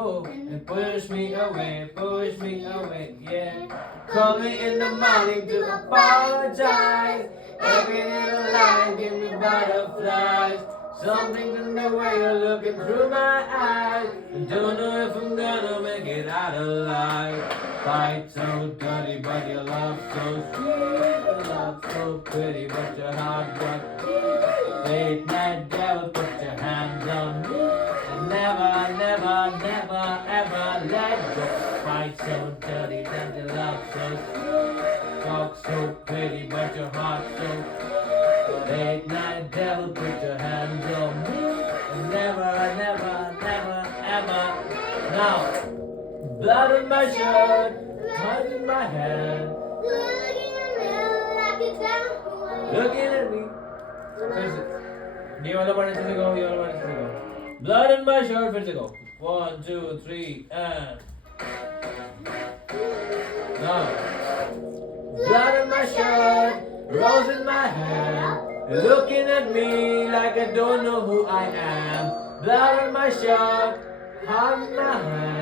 oh, and push me away, yeah. Call me in the morning to apologize. Every little line give me butterflies. Something in the way you're looking through my eyes. I don't know if I'm gonna make it out alive. Fight so dirty, but your love so sweet. Your love so pretty, but your heart was deep. Late night devil, put your hands on me. And never, never, never, ever let go. Fight so dirty, that your love so sweet. Talk so pretty, but your heart so cold. Late night devil, put your hands on me. And never, never, never, ever. Now, blood on my shirt, blood in my hand. Looking at me. Do you want to want to go? You want to want to go? Blood in my shirt, फिर से go. 1, 2, 3, and now. Blood in my shirt, rose in my hand. Looking at me like I don't know who I am. Blood on my shirt, heart in my hand.